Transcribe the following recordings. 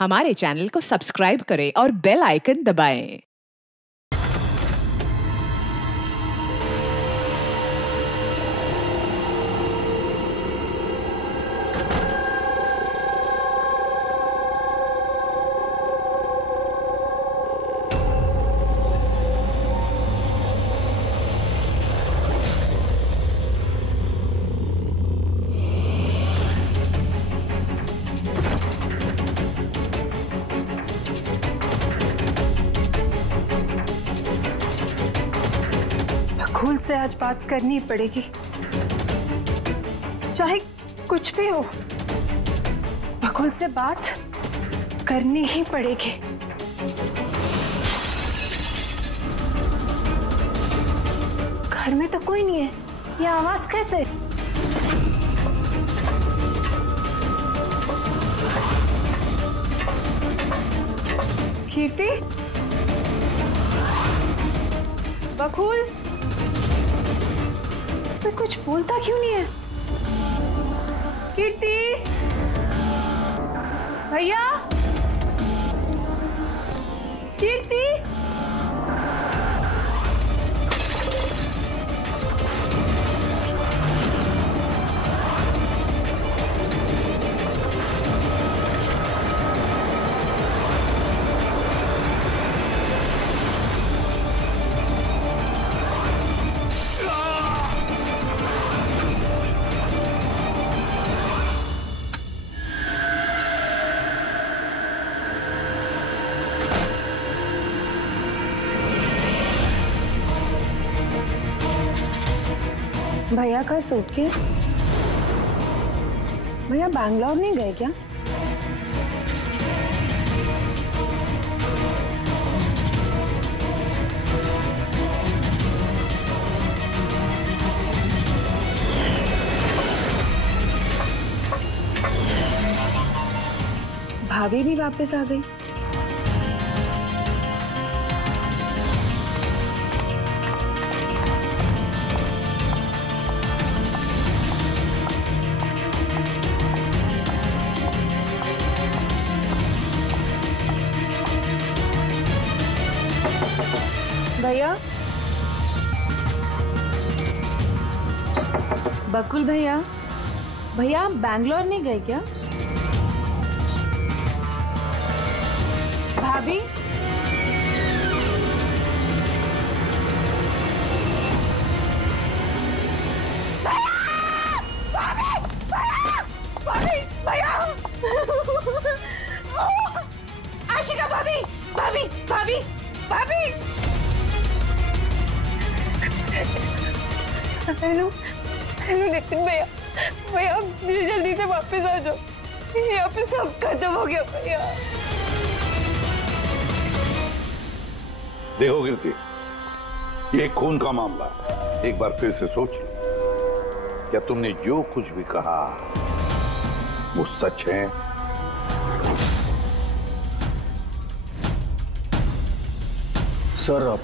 हमारे चैनल को सब्सक्राइब करें और बेल आइकन दबाएं। बकुल से आज बात करनी पड़ेगी, चाहे कुछ भी हो। बकुल से बात करनी ही पड़ेगी। घर में तो कोई नहीं है, ये आवाज कैसे? कीर्ति, बकुल, तो कुछ बोलता क्यों नहीं है? कीर्ति, भैया, कीर्ति, भैया का सूटकेस। भैया बैंगलोर नहीं गए क्या? भाभी भी वापस आ गई। भैया, बकुल भैया, भैया आप बैंगलोर नहीं गए क्या? भाभी, आशिका भाभी, भाभी, भाभी, भाभी। हेलो, हेलो नितिन भैया, भैया आप जल्दी से वापस आ जाओ। यहाँ पे सब खत्म हो गया भैया। देखो कीर्ति, ये खून का मामला है। एक बार फिर से सोच लो, क्या तुमने जो कुछ भी कहा वो सच है? सर,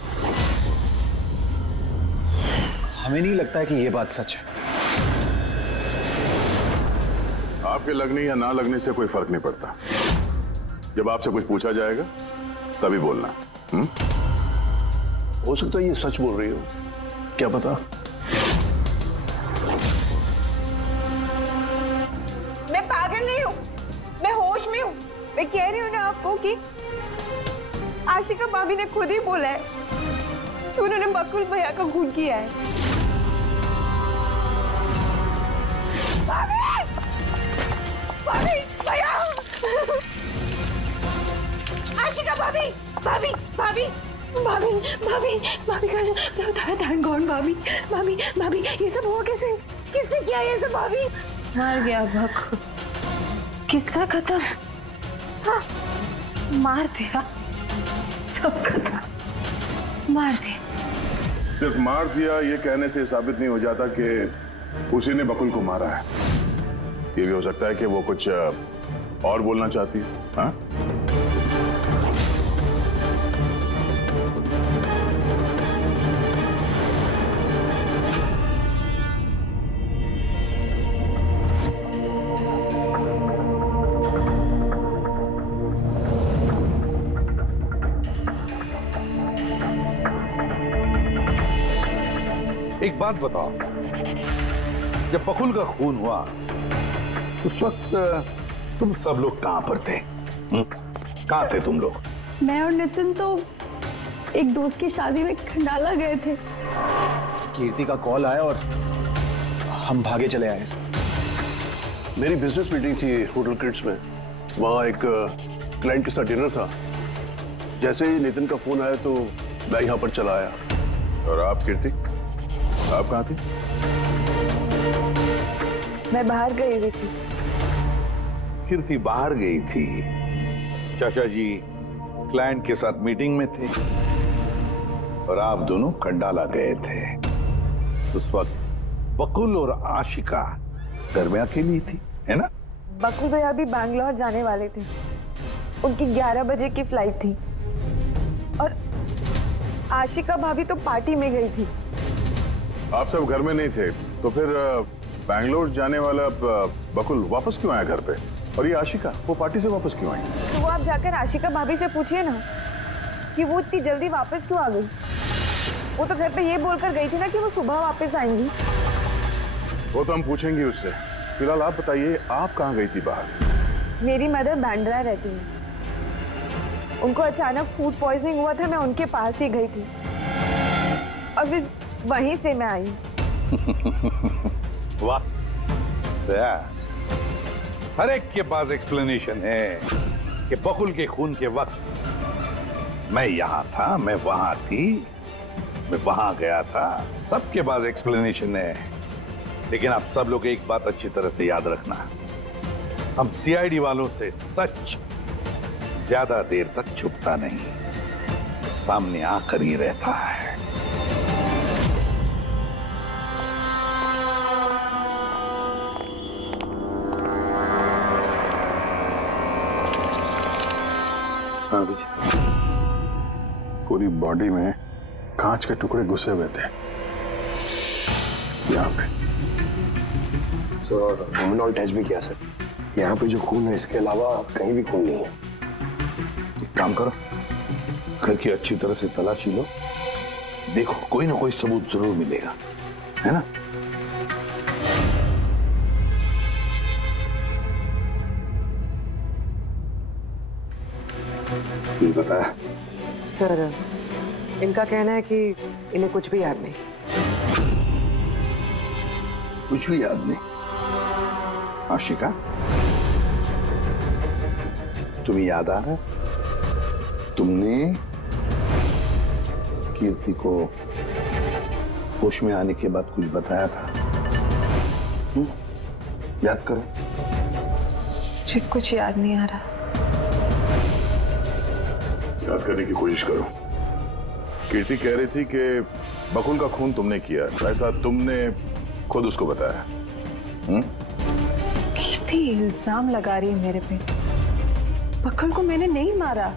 हमें नहीं लगता है कि ये बात सच है। आपके लगने या ना लगने से कोई फर्क नहीं पड़ता। जब आपसे कुछ पूछा जाएगा तभी बोलना। हो सकता है ये सच बोल रही हो, क्या पता। मैं पागल नहीं हूँ, मैं होश में हूँ। मैं कह रही हूँ ना आपको कि आशिका भाभी ने खुद ही बोला है कि उन्होंने बकुल भैया का खून किया है। भाभी, भाभी, भैया, आशिका भाभी, भाभी, भाभी, भाभी, भाभी, भाभी का थैंक गॉड। भाभी, भाभी, भाभी, ये सब हुआ कैसे? किसने किया ये सब? भाभी मर गया बकुल। किसका खत्म? हाँ, मार दिया, सब खत्म, मार दिया। सिर्फ मार दिया ये कहने से साबित नहीं हो जाता कि उसी ने बकुल को मारा है। ये भी हो सकता है कि वो कुछ और बोलना चाहती है। हाँ? एक बात बताओ, जब बकुल का खून हुआ उस वक्त तुम सब लोग कहां पर थे? कहां थे तुम लोग? मैं और नितिन तो एक दोस्त की शादी में खंडाला गए थे। कीर्ति का कॉल आया और हम भागे चले आए। मेरी बिजनेस मीटिंग थी होटल क्रिट्स में, वहाँ एक क्लाइंट के साथ डिनर था। जैसे ही नितिन का फोन आया तो मैं यहाँ पर चला आया। और आप कीर्ति, आप कहां थी? मैं बाहर गई हुई थी। कीर्ति बाहर गई थी, चाचा जी क्लाइंट के साथ मीटिंग में थे और आप दोनों खंडाला गए थे। उस वक्त बकुल और आशिका घर में अकेली थी, है ना? बकुल भैया भी बैंगलोर जाने वाले थे, उनकी 11 बजे की फ्लाइट थी और आशिका भाभी तो पार्टी में गई थी। आप सब घर में नहीं थे तो फिर बैंगलोर जाने वाला बकुल वापस क्यों आया घर पे? और ये आशिका वो पार्टी से वापस क्यों आई? तो वो आप जाकर आशिका भाभी से पूछिए ना कि वो इतनी जल्दी वापस क्यों आ गई। वो तो घर पे ये बोलकर गई थी ना कि वो सुबह वापस आएंगी। वो तो हम पूछेंगे उससे। फिलहाल आप बताइए, आप कहाँ गई थी बाहर? मेरी मदर बैंड्रा रहती है, उनको अचानक फूड पॉइजनिंग हुआ था, मैं उनके पास ही गई थी और फिर वहीं से मैं आई। वाह, हर एक के पास एक्सप्लेनेशन है कि बकुल के खून के वक्त मैं यहां था, मैं वहां थी, मैं वहां गया था। सबके पास एक्सप्लेनेशन है, लेकिन आप सब लोग एक बात अच्छी तरह से याद रखना, हम सीआईडी वालों से सच ज्यादा देर तक छुपता नहीं, सामने आकर ही रहता है। हाँ विजय, पूरी बॉडी में कांच के टुकड़े घुसे हुए थे यहाँ पे। सर लुमिनॉल टेस्ट भी किया सर, यहाँ पे जो खून है इसके अलावा कहीं भी खून नहीं है। एक काम करो, घर की अच्छी तरह से तलाशी लो, देखो कोई ना कोई सबूत जरूर मिलेगा, है ना? ये बताया सर, इनका कहना है कि इन्हें कुछ भी याद नहीं। कुछ भी याद नहीं? आशिका, तुम्हें याद आ रहा है तुमने कीर्ति को होश में आने के बाद कुछ बताया था? याद करो। मुझे कुछ याद नहीं आ रहा। याद करने की कोशिश करो। कीर्ति कह रही थी कि बकुल का खून तुमने किया, ऐसा तुमने खुद उसको बताया? कीर्ति इल्जाम लगा रही है मेरे पे। बकुल को मैंने नहीं मारा।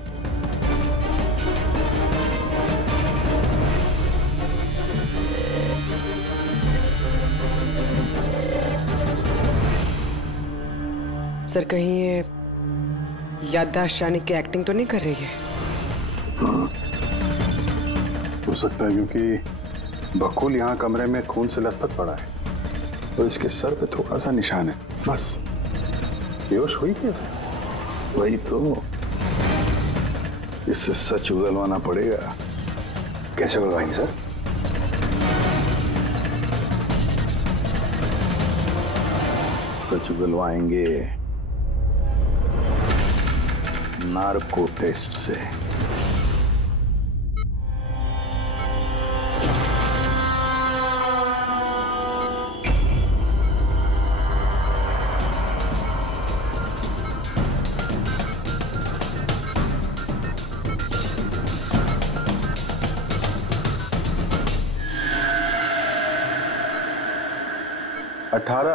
सर कहीं ये याददाश्त जाने की एक्टिंग तो नहीं कर रही है? हो सकता है, क्योंकि बकुल यहाँ कमरे में खून से लथपथ पड़ा है और इसके सर पे थोड़ा सा निशान है, बस। बेहोश हुई कैसे? वही तो, इससे सच उगलवाना पड़ेगा। कैसे उगलवाएंगे सर? सच उगलवाएंगे नार्को टेस्ट से।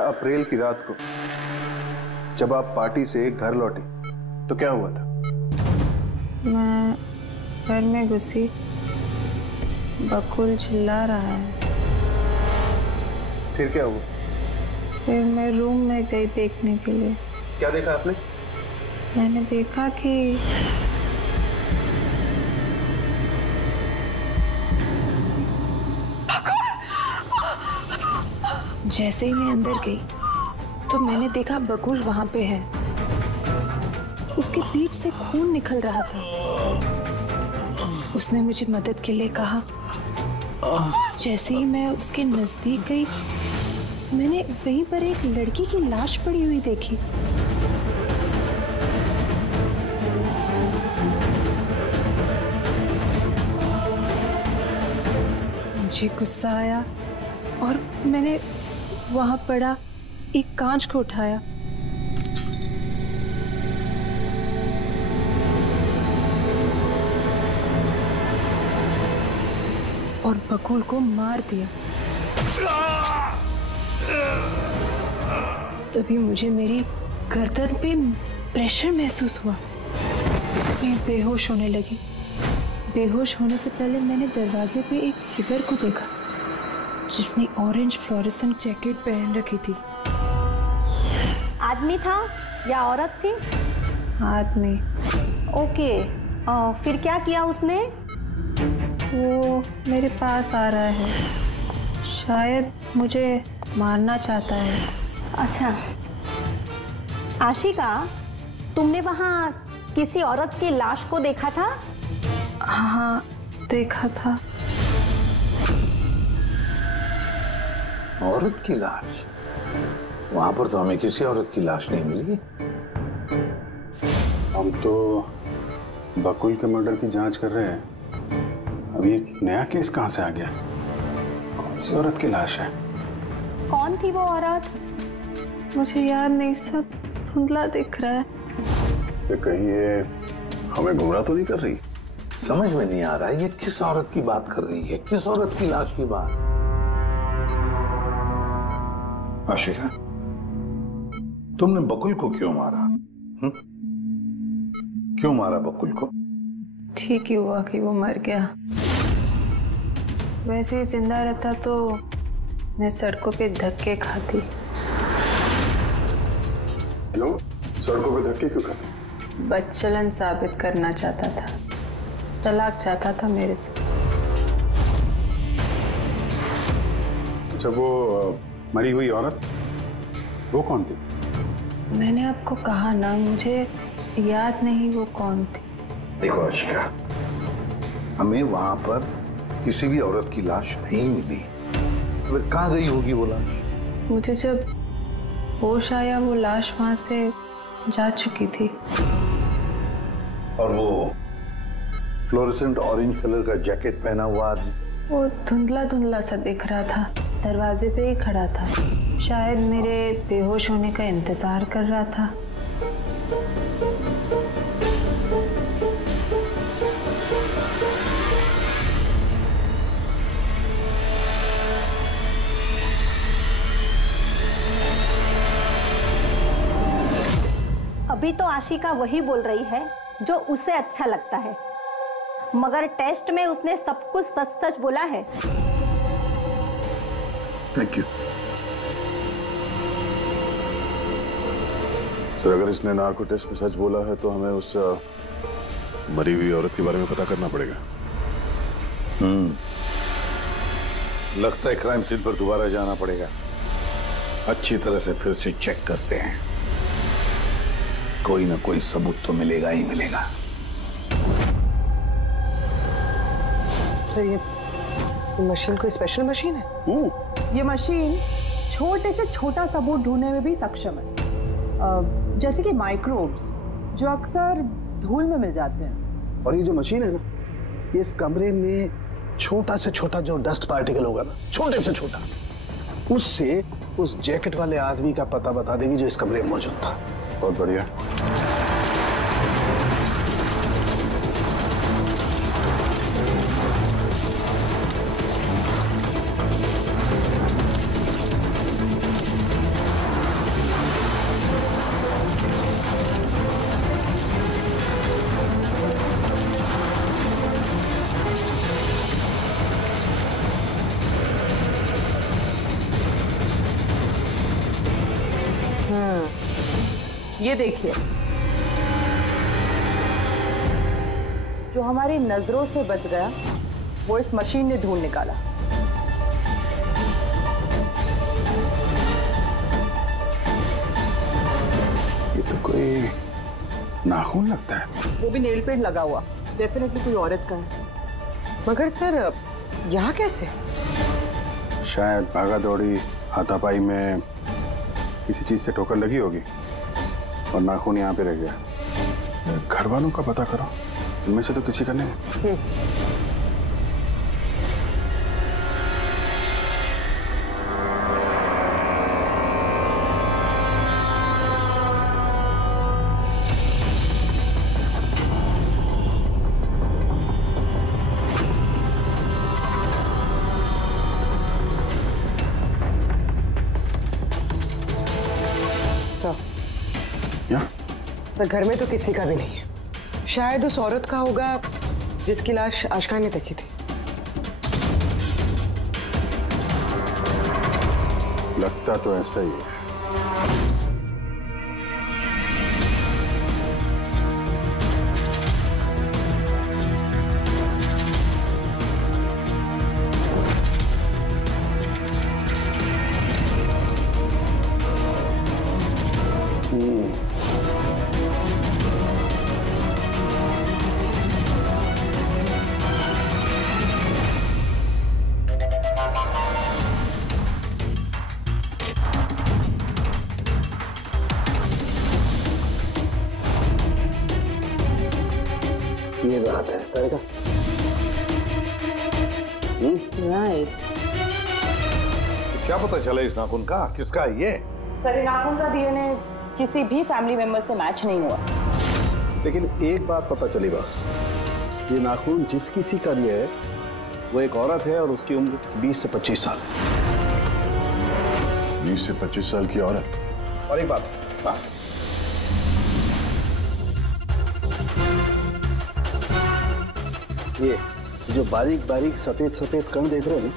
अप्रैल की रात को जब आप पार्टी से घर लौटी तो क्या हुआ था? मैं घर में घुसी, बकुल चिल्ला रहा है। फिर क्या हुआ? फिर मैं रूम में गई देखने के लिए। क्या देखा आपने? मैंने देखा कि जैसे ही मैं अंदर गई तो मैंने देखा बकुल वहां पे है। उसके पीठ से खून निकल रहा था। उसने मुझे मदद के लिए कहा। जैसे ही मैं उसके नजदीक गई, मैंने वहीं पर एक लड़की की लाश पड़ी हुई देखी। मुझे गुस्सा आया और मैंने वहां पड़ा एक कांच को उठाया। और बकुल को मार दिया। तभी मुझे मेरी गर्दन पे प्रेशर महसूस हुआ। मैं बेहोश होने लगी। बेहोश होने से पहले मैंने दरवाजे पे एक फिगर को देखा जिसने ऑरेंज फ्लोरेसेंट जैकेट पहन रखी थी। आदमी था या औरत थी? आदमी। ओके, फिर क्या किया उसने? वो मेरे पास आ रहा है। शायद मुझे मारना चाहता है। अच्छा आशिका, तुमने वहाँ किसी औरत की लाश को देखा था? हाँ, देखा था। औरत की लाश? वहां पर तो हमें किसी औरत की लाश नहीं मिली। हम तो बकुल के मर्डर की जांच कर रहे हैं। अभी एक नया केस कहां से आ गया? कौन सी औरत की लाश है? कौन थी वो औरत? मुझे याद नहीं, सब धुंधला दिख रहा है। ये कहीं ये हमें गुमराह तो नहीं कर रही? समझ में नहीं आ रहा है ये किस औरत की बात कर रही है, किस औरत की लाश की बात? आशिका, तुमने बकुल को क्यों मारा? क्यों मारा बकुल को? ठीक ही हुआ कि वो मर गया। वैसे ही जिंदा रहता तो मैं सड़कों पे धक्के खाती। हेलो, सड़कों पे धक्के क्यों खाते? बदचलन साबित करना चाहता था। तलाक चाहता था मेरे से। अच्छा, वो मरी हुई औरत, वो कौन थी? मैंने आपको कहा ना, मुझे याद नहीं वो कौन थी। देखो आशिका, हमें वहां पर किसी भी औरत की लाश नहीं मिली। तो फिर कहाँ गई होगी वो लाश? मुझे जब होश आया वो लाश वहां से जा चुकी थी। और वो फ्लोरेसेंट ऑरेंज कलर का जैकेट पहना हुआ आदमी? वो धुंधला धुंधला सा दिख रहा था, दरवाजे पे ही खड़ा था। शायद मेरे बेहोश होने का इंतजार कर रहा था। अभी तो आशिका वही बोल रही है जो उसे अच्छा लगता है, मगर टेस्ट में उसने सब कुछ सच सच बोला है। Thank you sir. अगर इसने नार्को टेस्ट में सच बोला है तो हमें उस मरी हुई औरत के बारे में पता करना पड़ेगा। लगता है क्राइम सीन पर दोबारा जाना पड़ेगा। अच्छी तरह से फिर से चेक करते हैं। कोई ना कोई सबूत तो मिलेगा ही मिलेगा। सर ये मशीन कोई स्पेशल मशीन है? ये मशीन छोटे से छोटा सबूत ढूंढने में भी सक्षम है, जैसे कि माइक्रोब्स जो अक्सर धूल में मिल जाते हैं। और ये जो मशीन है ना, ये इस कमरे में छोटा से छोटा जो डस्ट पार्टिकल होगा ना, छोटे से छोटा, उससे उस जैकेट वाले आदमी का पता बता देगी जो इस कमरे में मौजूद था। बहुत बढ़िया। ये देखिए, जो हमारी नजरों से बच गया वो इस मशीन ने ढूंढ निकाला। ये तो कोई नाखून लगता है। वो भी नेल पेंट लगा हुआ, डेफिनेटली कोई औरत का है। मगर सर यहाँ कैसे? शायद भागा दौड़ी हाथापाई में किसी चीज से ठोकर लगी होगी और नाखून यहाँ पे रह गया। घर वालों का पता करो, इनमें से तो किसी का नहीं। पर घर में तो किसी का भी नहीं है। शायद उस औरत का होगा जिसकी लाश आशिका ने देखी थी। लगता तो ऐसा ही है। ये बात है तारिका। राइट। क्या पता चला इस नाखून का किसका है ये? सर, नाखून का डीएनए किसी भी फैमिली मेंबर से मैच नहीं हुआ। लेकिन एक बात पता चली बस, ये नाखून जिस किसी का भी है वो एक औरत है और उसकी उम्र 20 से 25 साल। 20 से 25 साल की औरत। और एक बात, ये जो बारीक बारीक सफेद सफेद कण देख रहे हो ना,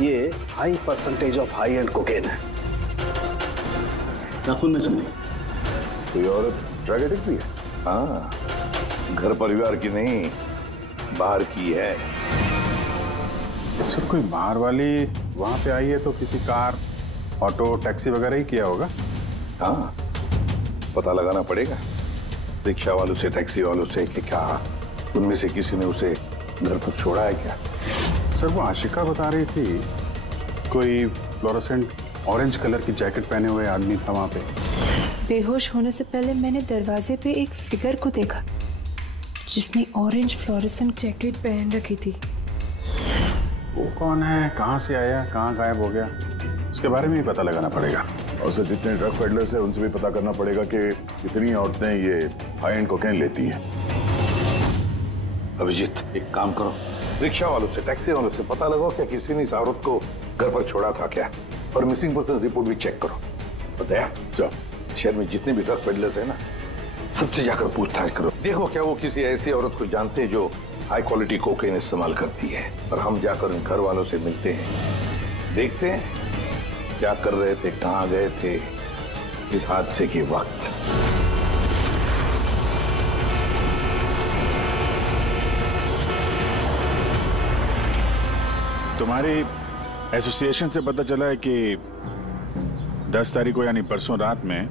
ये high percentage of high and cocaine है। नाखून में सुनिए, कोई औरत ड्रग एडिक्ट भी है? हाँ, घर परिवार की नहीं, बाहर की है। सर, कोई बाहर वाली वहां पे आई है तो किसी कार, ऑटो, टैक्सी वगैरह ही किया होगा। हाँ, पता लगाना पड़ेगा रिक्शा वालों से, टैक्सी वालों से कि क्या उनमें से किसी ने उसे घर पर छोड़ा है क्या। सर, वो आशिका बता रही थी कोई फ्लोरोसेंट ऑरेंज कलर की जैकेट पहने हुए आदमी था वहां पे। बेहोश होने से पहले मैंने दरवाजे पे एक फिगर को देखा जिसने ऑरेंज फ्लोरोसेंट जैकेट पहन रखी थी। वो कौन है, कहाँ से आया, कहाँ गायब हो गया, उसके बारे में भी पता लगाना पड़ेगा। और सर, जितने ड्रग पेडलर्स हैं उनसे भी पता करना पड़ेगा कि कितनी औरतें ये हाई एंड कोकेन लेती हैं। अभिजीत, एक काम करो, रिक्शा वालों से, टैक्सी वालों से पता लगाओ क्या किसी ने इस औरत को घर पर छोड़ा था क्या, और मिसिंग पर्सन रिपोर्ट भी चेक करो। बताया जाओ, शहर में जितने भी ड्रग पेडलर्स हैं ना, सबसे जाकर पूछताछ करो। देखो क्या वो किसी ऐसी औरत को जानते हैं जो हाई क्वालिटी कोकेन इस्तेमाल करती है, और हम जाकर उन घर वालों से मिलते हैं, देखते हैं क्या कर रहे थे, कहाँ गए थे इस हादसे के वक्त। तुम्हारी एसोसिएशन से पता चला है कि 10 तारीख को यानी परसों रात में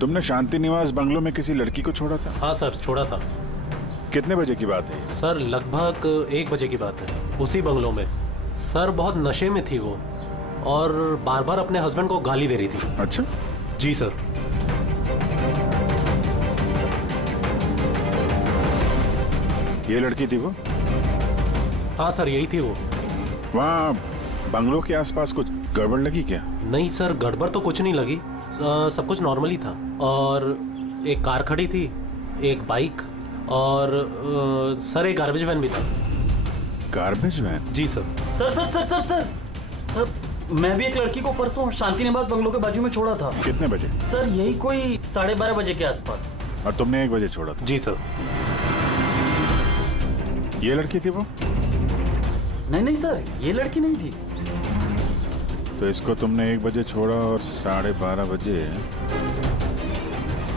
तुमने शांति निवास बंगलो में किसी लड़की को छोड़ा था। हाँ सर, छोड़ा था। कितने बजे की बात है? सर, लगभग 1 बजे की बात है, उसी बंगलो में। सर, बहुत नशे में थी वो और बार बार अपने हस्बैंड को गाली दे रही थी। अच्छा। जी सर। ये लड़की थी वो? हाँ सर, यही थी वो। वहाँ बंगलो के आसपास कुछ गड़बड़ लगी क्या? नहीं सर, गड़बड़ तो कुछ नहीं लगी, सब कुछ नॉर्मली था। और एक कार खड़ी थी, एक बाइक, और सर एक गार्बेज वैन भी था। Garbage van? जी sir. Sir sir sir sir sir sir, मैं भी एक लड़की को परसों शांति निवास बंगलो के बाजू में छोड़ा था। कितने बजे? सर, यही कोई 12:30 बजे के आसपास। और तुमने 1 बजे छोड़ा था? जी सर। ये लड़की थी वो? नहीं नहीं सर, ये लड़की नहीं थी। तो इसको तुमने 1 बजे छोड़ा और 12:30 बजे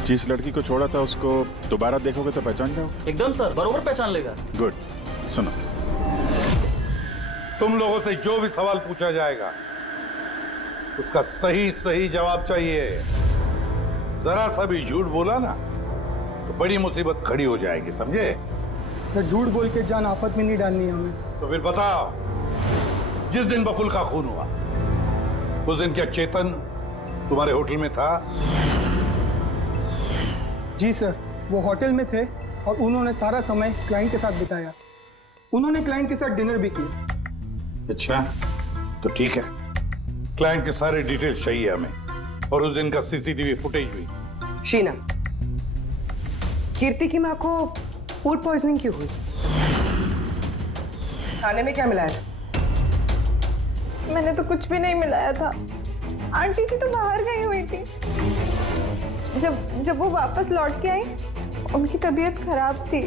जिस लड़की को छोड़ा था उसको दोबारा देखोगे तो पहचान जाओ? एकदम सर, बरोबर पहचान लेगा। गुड। सुनो, तुम लोगों से जो भी सवाल पूछा जाएगा उसका सही सही जवाब चाहिए। जरा सा भी झूठ बोला ना तो बड़ी मुसीबत खड़ी हो जाएगी, समझे? सर झूठ बोल के जान आफत में नहीं डालनी है हमें। तो फिर बताओ, जिस दिन बकुल का खून हुआ उस दिन क्या चेतन तुम्हारे होटल में था? जी सर, वो होटल में थे और उन्होंने सारा समय क्लाइंट के साथ बिताया। उन्होंने क्लाइंट के साथ डिनर भी किया। अच्छा, तो ठीक है, क्लाइंट के सारे डिटेल्स चाहिए हमें और उस दिन का सीसीटीवी फुटेज भी। शीना, कीर्ति की माँ को फूड पॉइजनिंग क्यों हुई? खाने में क्या मिलाया था? मैंने तो कुछ भी नहीं मिलाया था। आंटी जी तो बाहर गई हुई थी। जब वो वापस लौट के आई उनकी तबीयत खराब थी।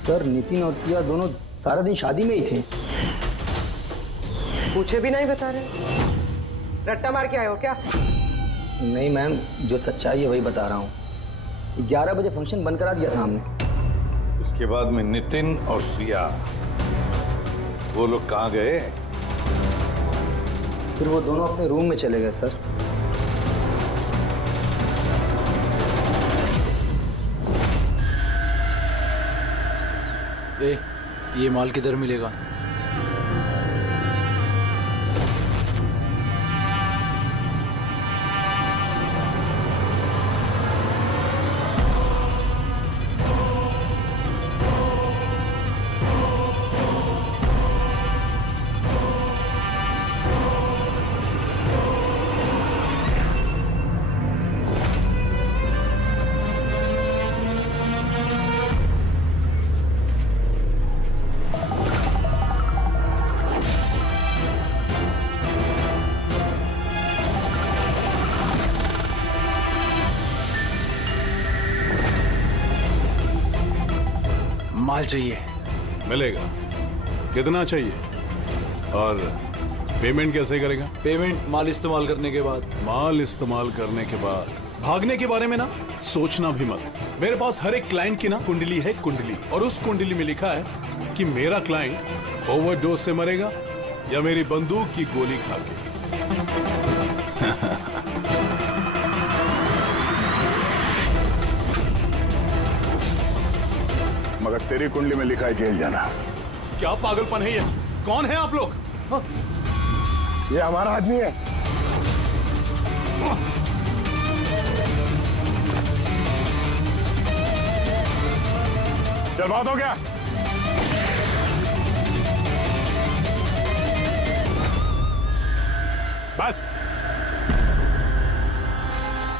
सर नितिन और सिया दोनों सारा दिन शादी में ही थे। पूछे भी नहीं बता रहे। रट्टा मार के आए हो क्या? नहीं मैम, जो सच्चाई है वही बता रहा हूँ। 11 बजे फंक्शन बंद करा दिया था हमने। उसके बाद में नितिन और सिया वो लोग कहाँ गए? फिर वो दोनों अपने रूम में चले गए सर। ये माल किधर मिलेगा? माल चाहिए। मिलेगा। कितना चाहिए और पेमेंट कैसे करेगा? पेमेंट माल इस्तेमाल करने के बाद। माल इस्तेमाल करने के बाद? भागने के बारे में ना सोचना भी मत। मेरे पास हर एक क्लाइंट की ना कुंडली है, कुंडली, और उस कुंडली में लिखा है कि मेरा क्लाइंट ओवरडोज से मरेगा या मेरी बंदूक की गोली खा के। मगर तेरी कुंडली में लिखा है जेल जाना। क्या पागलपन है ये? कौन है आप लोग? ये हमारा आदमी है। चल, बात हो गया। बस।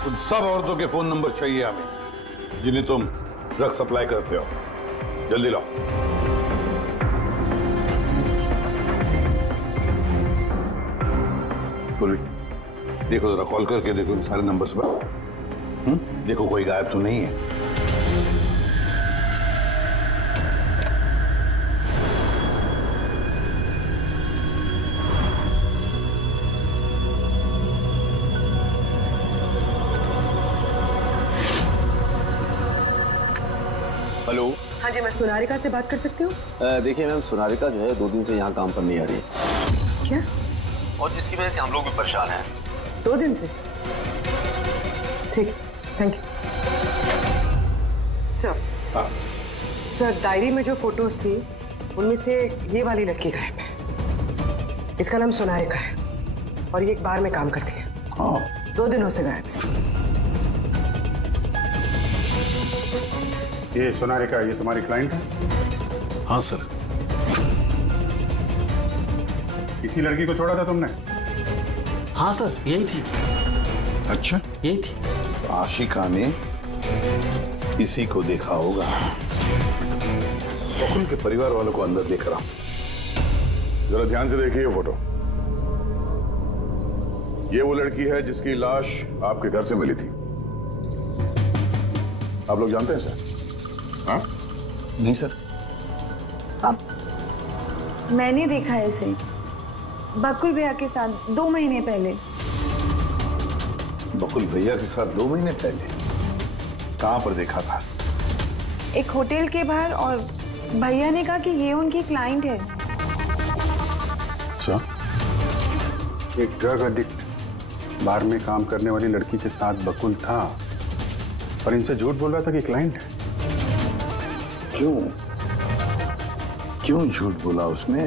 उन सब औरतों के फोन नंबर चाहिए हमें जिन्हें तुम ड्रग सप्लाई करते हो। जल्दी लाओ। देखो जरा, कॉल करके देखो इन सारे नंबर्स पर। देखो कोई गायब तो नहीं है। हेलो। हाँ जी, मैं सोनारिका से बात कर सकती हूँ? देखिए मैम, सोनारिका जो है 2 दिन से यहाँ काम पर नहीं आ रही है। क्या? और जिसकी वजह से हम लोग भी परेशान हैं। 2 दिन से? ठीक, thank you. Sir, sir diary में जो फोटोज थी उनमें से ये वाली लड़की गायब है। इसका नाम सोनारिका है और ये एक बार में काम करती है। 2 दिनों से गायब है। ये सोनारिका, ये तुम्हारी क्लाइंट है? हाँ सर। इसी लड़की को छोड़ा था तुमने? हाँ सर, यही थी। अच्छा, यही थी। तो आशिका ने इसी को देखा होगा। बकुल के परिवार वालों को अंदर देख रहा हूं। जरा ध्यान से देखिए ये फोटो। ये वो लड़की है जिसकी लाश आपके घर से मिली थी। आप लोग जानते हैं सर? हाँ? नहीं सर। मैंने देखा है इसे बकुल भैया के साथ 2 महीने पहले। बकुल भैया के साथ 2 महीने पहले? कहां पर देखा था? एक होटल के बाहर, और भैया ने कहा कि ये उनकी क्लाइंट है। अच्छा, एक ड्रग एडिक्ट बार में काम करने वाली लड़की के साथ बकुल था, पर इनसे झूठ बोल रहा था कि क्लाइंट है। क्यों झूठ बोला उसने?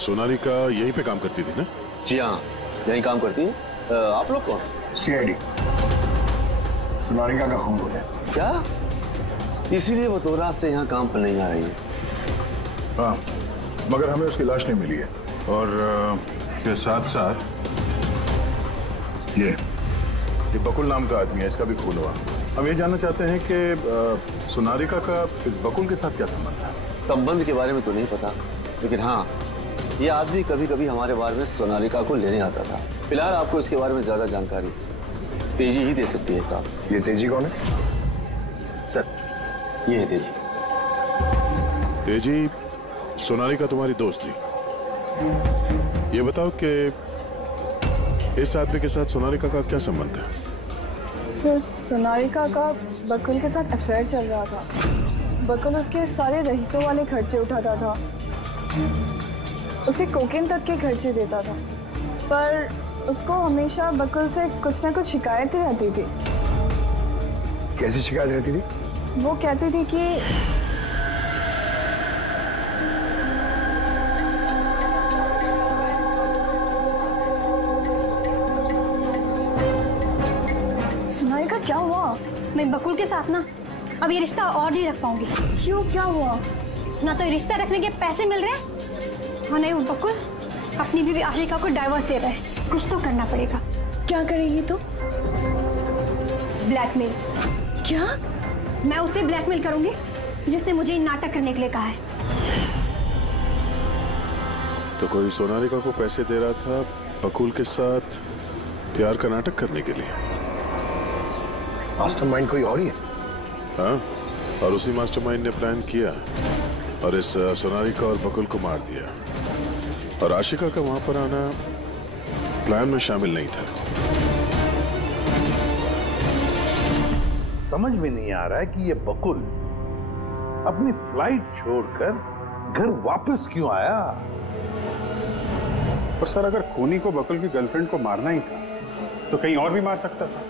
सोनाली का यहीं पे काम करती थी ना? जी हाँ, यहीं काम करती है। आप लोग कौन? सीआईडी। सोनालिका का खून हो गया। क्या? इसीलिए वो 2 रात से यहाँ काम पर नहीं आ रही है। हाँ, मगर हमें उसकी लाश नहीं मिली है। और के साथ साथ ये बकुल नाम का आदमी है, इसका भी खून हुआ। हम ये जानना चाहते हैं कि सोनालिका का इस बकुल के साथ क्या संबंध है? संबंध के बारे में तो नहीं पता, लेकिन हाँ, ये आदमी कभी कभी हमारे बारे में सोनालिका को लेने आता था। फिलहाल आपको इसके बारे में ज्यादा जानकारी तेजी ही दे सकती है साहब। ये तेजी कौन है? सर, ये है तेजी। तेजी, सोनालिका तुम्हारी दोस्त थी। ये बताओ कि इस आदमी के साथ सोनालिका का क्या संबंध है? सर, सोनालिका का बकुल के साथ अफेयर चल रहा था। बकुल उसके सारे रईसों वाले खर्चे उठाता था, उसे कोकेन तक के खर्चे देता था, पर उसको हमेशा बकुल से कुछ ना कुछ शिकायतें रहती थी। कैसी शिकायत रहती थी? वो कहती थी कि सोनालिका क्या हुआ? मैं बकुल के साथ ना अब ये रिश्ता और नहीं रख पाऊंगी। क्यों, क्या हुआ? ना तो ये रिश्ता रखने के पैसे मिल रहे हैं, हाँ नहीं, वो बकुल अपनी बीवी आशिका को डाइवोर्स दे रहा है। कुछ तो करना पड़ेगा। क्या करेगी तो? ब्लैकमेल। क्या? मैं उसे ब्लैकमेल करूंगी जिसने मुझे नाटक करने के लिए कहा है। तो कोई सोनालिका को पैसे दे रहा था बकुल के साथ प्यार का नाटक करने के लिए। मास्टरमाइंड कोई और ही है? हाँ, और उसी मास्टरमाइंड ने प्लान किया और इस सोनालिका और बकुल को मार दिया। और आशिका का वहां पर आना प्लान में शामिल नहीं था। समझ में नहीं आ रहा है कि ये बकुल अपनी फ्लाइट छोड़कर घर वापस क्यों आया। पर सर, अगर खूनी को बकुल की गर्लफ्रेंड को मारना ही था तो कहीं और भी मार सकता था।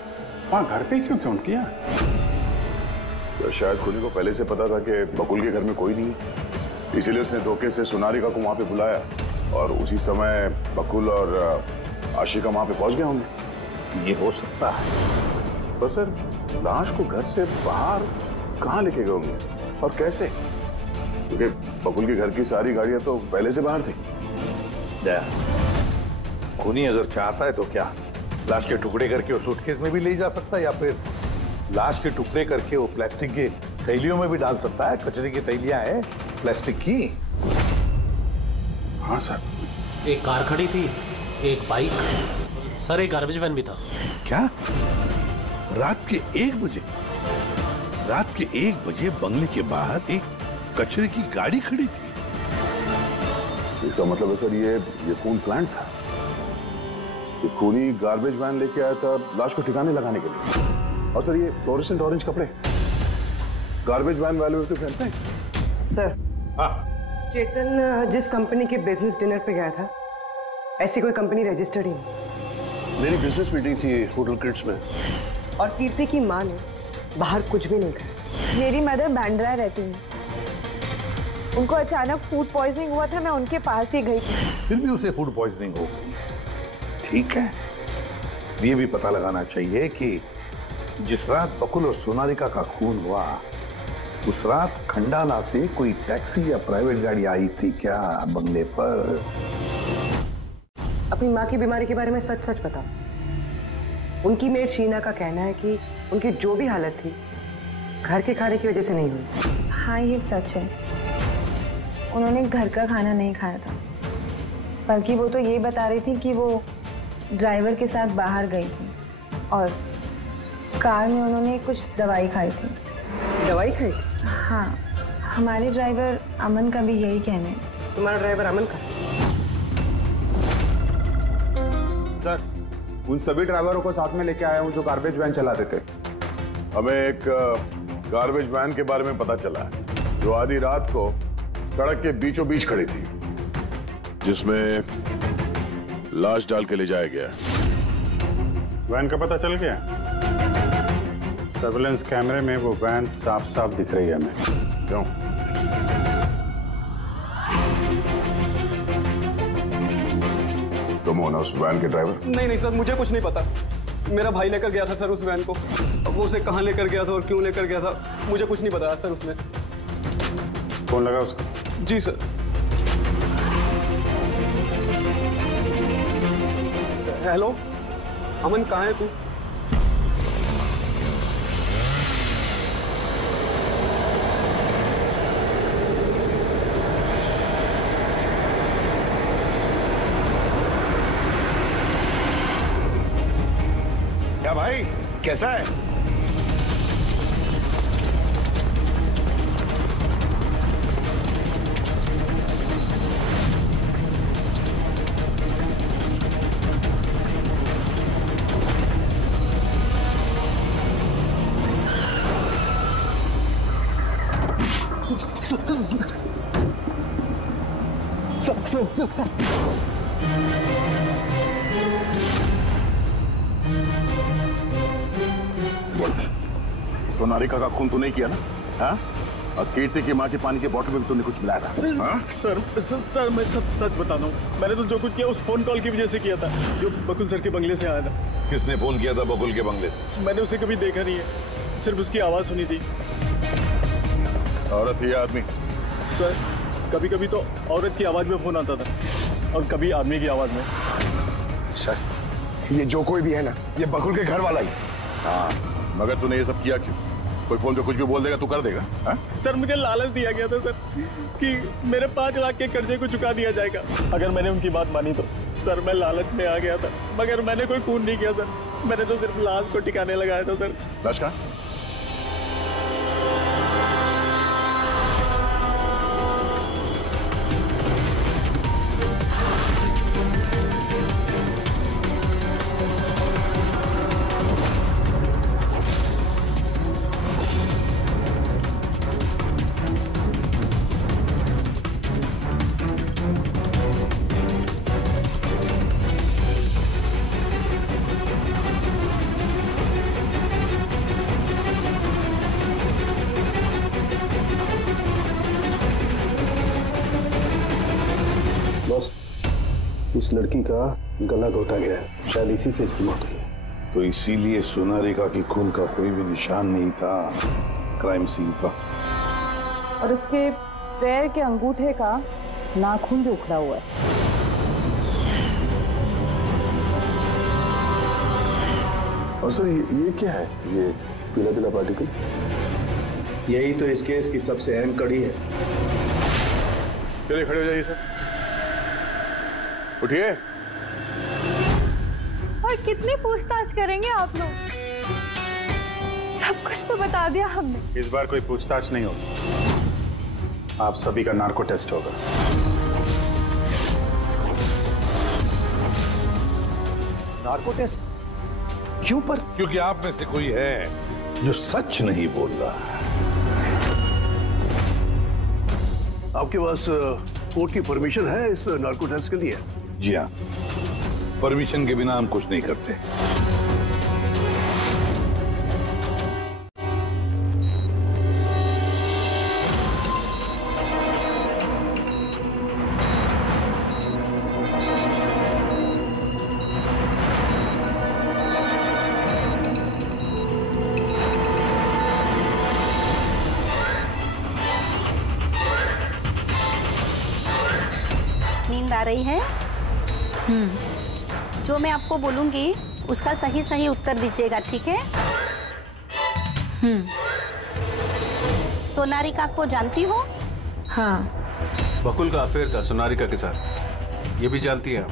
वहां घर पे क्यों किया? तो शायद खूनी को पहले से पता था कि बकुल के घर में कोई नहीं, इसीलिए उसने धोखे से सोनालिका को वहां पे बुलाया और उसी समय बकुल और आशिका वहां पे पहुंच गए होंगे। ये हो सकता है। तो सर, लाश को घर से बाहर कहाँ लेके गए होंगे और कैसे? क्योंकि बकुल के घर की सारी गाड़ियां तो पहले से बाहर थी। खूनी अगर चाहता है तो क्या लाश के टुकड़े करके वो सूटकेस में भी ले जा सकता है, या फिर लाश के टुकड़े करके वो प्लास्टिक के थैलियों में भी डाल सकता है। कचरे की थैलियां हैं प्लास्टिक की। हाँ सर। एक कार खड़ी थी, एक बाइक, सर एक गार्बेज वैन भी था। क्या? रात के 1 बजे? रात के 1 बजे बंगले के बाहर एक कचरे की गाड़ी खड़ी थी? इसका मतलब है सर ये खून प्लांट था। ये खूनी गार्बेज वैन लेके आया था लाश को ठिकाने लगाने के लिए। और सर, ये फ्लोरेसेंट ऑरेंज कपड़े गार्बेज वैन वाले तो पहनते हैं। सर, हाँ। चेतन जिस कंपनी के बिजनेस डिनर पे गया था, ऐसी कोई कंपनी रजिस्टर्ड ही नहीं। मेरी बिजनेस मीटिंग थी होटल किड्स में। और कीर्ति की माँ ने बाहर कुछ भी नहीं खाया। मेरी मदर बांद्रा रहती है, उनको अचानक फूड पॉइजनिंग हुआ था, मैं उनके पास ही गई थी। फिर भी उसे फूड पॉइजनिंग हो गई। ठीक है, ये भी पता लगाना चाहिए कि जिस रात बकुल और सोनालिका का खून हुआ, उस रात खंडाला से कोई टैक्सी या प्राइवेट गाड़ी आई थी क्या बंगले पर? अपनी माँ की बीमारी के बारे में सच सच बताओ। उनकी मेड शीना का कहना है कि उनकी जो भी हालत थी घर के खाने की वजह से नहीं हुई। हाँ, ये सच है। उन्होंने घर का खाना नहीं खाया था, बल्कि वो तो ये बता रही थी कि वो ड्राइवर के साथ बाहर गई थी और कार में उन्होंने कुछ दवाई खाई थी। दवाई खाई? हाँ, हमारे ड्राइवर अमन का भी यही कहना है। तुम्हारा ड्राइवर अमन का? सर, उन सभी ड्राइवरों को साथ में लेके आया हूँ जो गार्बेज वैन चलाते थे। हमें एक गार्बेज वैन के बारे में पता चला है जो आधी रात को सड़क के बीचों बीच खड़ी थी, जिसमें लाश डाल के ले जाया गया। वैन का पता चल गया? सर्विलेंस कैमरे में वो वैन साफ साफ दिख रही है हमें। क्यों? तुम हो ना उस वैन के ड्राइवर? नहीं सर, मुझे कुछ नहीं पता। मेरा भाई लेकर गया था सर उस वैन को। अब वो उसे कहाँ लेकर गया था और क्यों लेकर गया था मुझे कुछ नहीं बताया सर उसने। फोन लगा उसको? जी सर। हेलो अमन, कहाँ है तू? क्या भाई, कैसा है? सोनारिका का खून तो नहीं किया ना? हाँ? और कीर्ति की माँ की पानी के बोतल में तुमने कुछ मिलाया था? हाँ? सर मैं सब सच बता रहा हूँ। मैंने तो जो कुछ किया उस फोन कॉल की वजह से किया था जो बकुल सर के बंगले से आया था। किसने फोन किया था बकुल के बंगले से? मैंने उसे कभी देखा नहीं है, सिर्फ उसकी आवाज सुनी थी। औरत ही आदमी? सर कभी कभी तो औरत की आवाज में फोन आता था और कभी आदमी की आवाज में। सर ये जो कोई भी है ना, ये बकुल के घर वाला ही। हाँ, मगर तूने ये सब किया क्यों? कोई फोन पे कुछ भी बोल देगा तू कर देगा? हाँ? सर मुझे लालच दिया गया था सर कि मेरे 5 लाख के कर्जे को चुका दिया जाएगा अगर मैंने उनकी बात मानी तो। सर मैं लालच में आ गया था, मगर मैंने कोई खून नहीं किया सर। मैंने तो सिर्फ लाश को ठिकाने लगाया था सर। लाश कहाँ? इस लड़की का गला घोटा गया है, शायद इसी से इसकी मौत हुई है। तो इसीलिए सोनारिका की खून का कोई भी निशान नहीं था क्राइम सीन पर। और उसके पैर के अंगूठे का नाखून भी उखड़ा हुआ है। और सर ये क्या है? ये पीला पीला पार्टिकल? यही तो इस केस की सबसे अहम कड़ी है। चलिए खड़े हो जाइए सर, उठिए। और कितनी पूछताछ करेंगे आप लोग? सब कुछ तो बता दिया हमने। इस बार कोई पूछताछ नहीं होगी, आप सभी का नार्को टेस्ट होगा। नार्को टेस्ट क्यों पर? क्योंकि आप में से कोई है जो सच नहीं बोल रहा है। आपके पास कोर्ट की परमिशन है इस नार्को टेस्ट के लिए? जी हाँ, परमिशन के बिना हम कुछ नहीं करते। नींद आ रही है? जो मैं आपको बोलूंगी उसका सही सही उत्तर दीजिएगा, ठीक है? सोनारिका को जानती हो? हाँ। बकुल का अफेयर था सोनारिका के साथ, ये भी जानती है आप?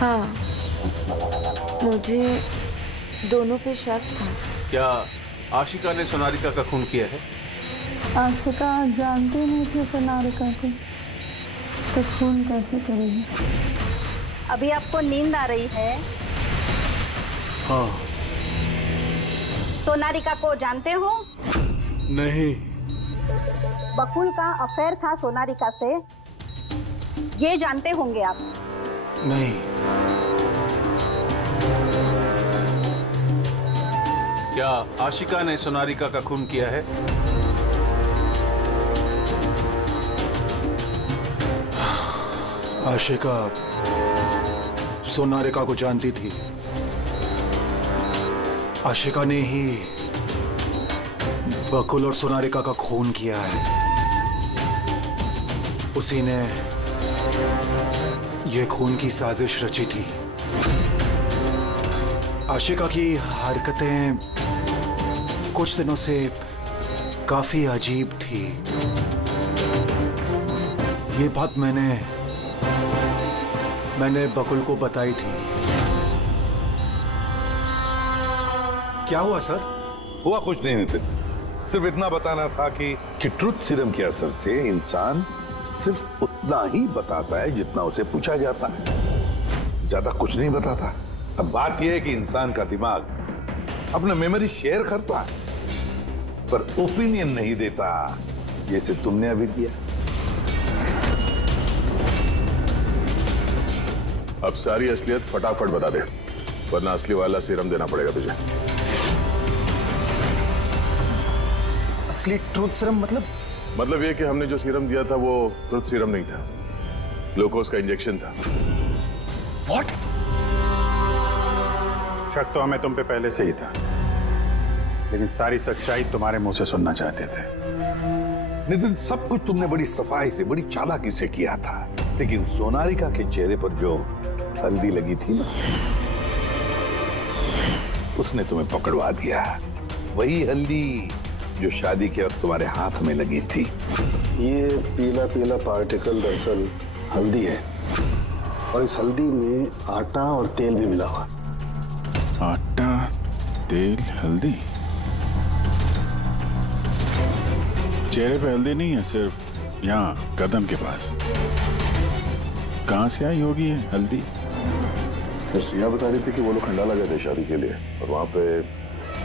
हाँ, मुझे दोनों पे शक था। क्या आशिका ने सोनारिका का खून किया है? आशिका जानती नहीं थी सोनारिका को, तो खून कैसे करेगी? अभी आपको नींद आ रही है? हाँ। सोनारिका को जानते हो? नहीं। बकुल का अफेयर था सोनारिका से, ये जानते होंगे आप? नहीं। क्या आशिका ने सोनारिका का खून किया है? आशिका सोनारिका को जानती थी। आशिका ने ही बकुल और सोनारिका का खून किया है। उसी ने यह खून की साजिश रची थी। आशिका की हरकतें कुछ दिनों से काफी अजीब थी। ये बात मैंने बकुल को बताई थी। क्या हुआ सर? हुआ कुछ नहीं नितिन, सिर्फ इतना बताना था कि ट्रुथ सीरम के असर से इंसान सिर्फ उतना ही बताता है जितना उसे पूछा जाता है, ज्यादा कुछ नहीं बताता। अब बात यह है कि इंसान का दिमाग अपना मेमोरी शेयर करता है पर ओपिनियन नहीं देता, जैसे तुमने अभी दिया। अब सारी असलियत फटाफट बता दे, वरना असली वाला सीरम देना पड़ेगा तुझे। असली ट्रूथ सीरम मतलब ये कि हमने जो सीरम दिया था वो ट्रूथ सीरम नहीं था, ग्लूकोज का इंजेक्शन था। What? शक तो हमें तुम पे पहले से ही था, लेकिन सारी सच्चाई तुम्हारे मुंह से सुनना चाहते थे। नितिन, सब कुछ तुमने बड़ी सफाई से, बड़ी चालाकी से किया था, लेकिन सोनारिका के चेहरे पर जो हल्दी लगी थी ना, उसने तुम्हें पकड़वा दिया। वही हल्दी जो शादी के वक्त तुम्हारे हाथ में लगी थी। ये पीला पीला पार्टिकल दरअसल हल्दी है, और इस हल्दी में आटा और तेल भी मिला हुआ। आटा, तेल, हल्दी। चेहरे पे हल्दी नहीं है, सिर्फ यहाँ कदम के पास। कहाँ से आई होगी ये हल्दी? सर सिया बता रही थी कि वो लोग खंडाला गए थे शादी के लिए, और वहां पे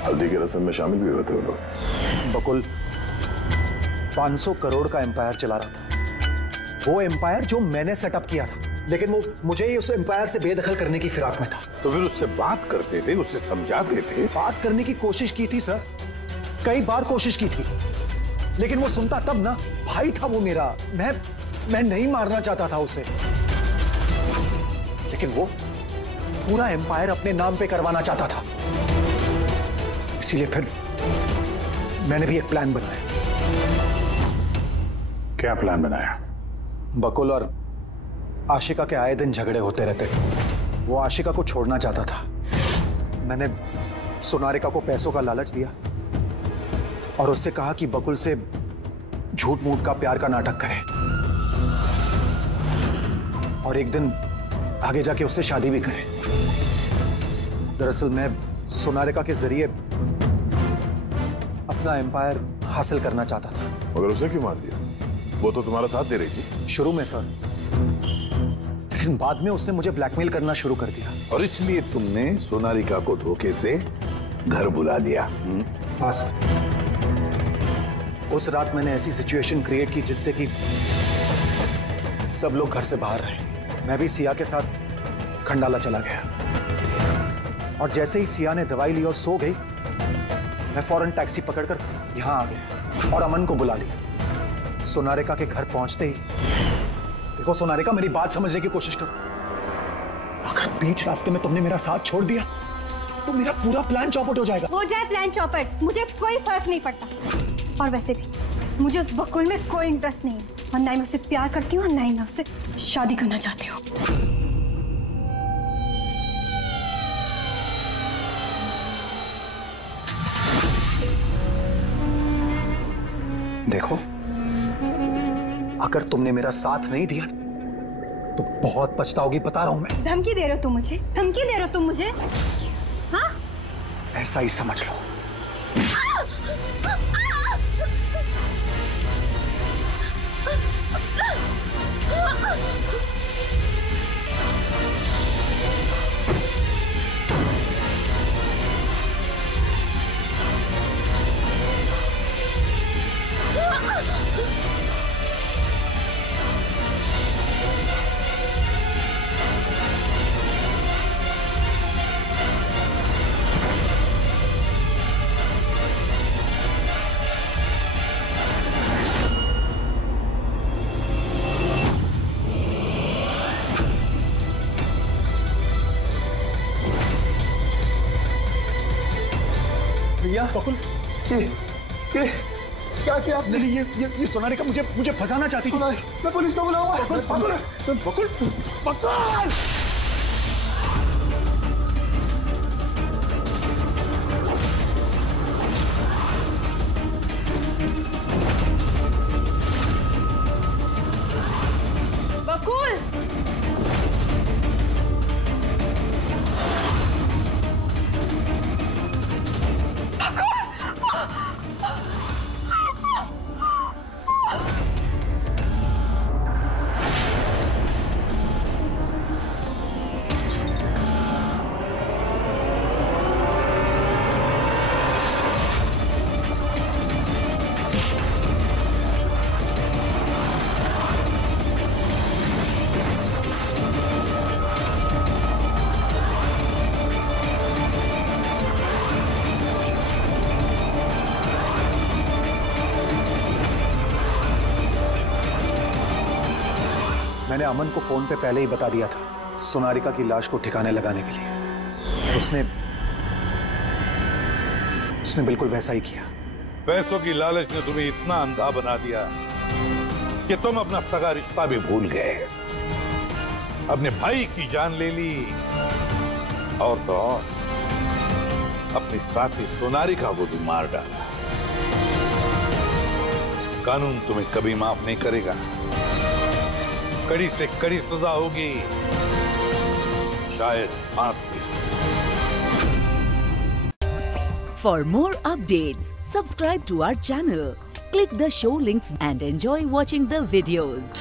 हल्दी की रस्म में शामिल भी हुए थे वो लोग। बकुल 500 करोड़ का एम्पायर चला रहा था, वो एम्पायर जो मैंने सेटअप किया था, लेकिन वो मुझे ही उस एम्पायर से बेदखल करने की फिराक में था। तो फिर उससे बात करते थे, उससे समझाते थे। बात करने की कोशिश की थी सर, कई बार कोशिश की थी, लेकिन वो सुनता तब ना। भाई था वो मेरा, मैं नहीं मारना चाहता था उसे, लेकिन वो पूरा एम्पायर अपने नाम पे करवाना चाहता था। इसीलिए फिर मैंने भी एक प्लान बनाया। क्या प्लान बनाया? बकुल और आशिका के आए दिन झगड़े होते रहते, वो आशिका को छोड़ना चाहता था। मैंने सोनारिका को पैसों का लालच दिया और उससे कहा कि बकुल से झूठ मूठ का प्यार का नाटक करे, और एक दिन आगे जाके उससे शादी भी करे। दरअसल मैं सोनारिका के जरिए अपना एम्पायर हासिल करना चाहता था। मगर उसे क्यों मार दिया? वो तो तुम्हारा साथ दे रही थी। शुरू में सर, लेकिन बाद में उसने मुझे ब्लैकमेल करना शुरू कर दिया। और इसलिए तुमने सोनारिका को धोखे से घर बुला लिया। हाँ सर, उस रात मैंने ऐसी सिचुएशन क्रिएट की जिससे कि सब लोग घर से बाहर रहे। मैं भी सिया के साथ खंडाला चला गया, और जैसे ही सिया ने दवाई ली और सो गई, मैं फौरन टैक्सी पकड़कर यहां आ गया और अमन को बुला लिया। सोनारिका के घर पहुंचते ही, देखो सोनारिका, मेरी बात समझने की कोशिश करो। अगर बीच रास्ते में तुमने मेरा साथ छोड़ दिया तो मेरा पूरा प्लान चौपट हो जाएगा। हो जाए प्लान चौपट, मुझे कोई फर्क नहीं पड़ता। और वैसे भी मुझे उस बकुल में कोई इंटरेस्ट नहीं है, और ना ही मैं उससे प्यार करती हूँ, ना ही मैं उससे शादी करना चाहती हूँ। देखो, अगर तुमने मेरा साथ नहीं दिया तो बहुत पछताओगी, बता रहा हूं मैं। धमकी दे रहे हो तुम मुझे? धमकी दे रहे हो तुम मुझे? हाँ? ऐसा ही समझ लो। भैया बकुल ये क्या किया आपने? ये सोनालिका मुझे फंसाना चाहती थी। मैं पुलिस को बुलाऊंगा। बकुल बकुल बकुल बकुल मैंने अमन को फोन पे पहले ही बता दिया था सोनालिका की लाश को ठिकाने लगाने के लिए। उसने बिल्कुल वैसा ही किया। पैसों की लालच ने तुम्हें इतना अंधा बना दिया कि तुम अपना सगा रिश्ता भी भूल गए, अपने भाई की जान ले ली और तो और अपनी साथी सोनालिका को भी मार डाला। कानून तुम्हें कभी माफ नहीं करेगा, कड़ी से कड़ी सजा होगी, शायद फांसी। For more updates, subscribe to our channel, click the show links and enjoy watching the videos.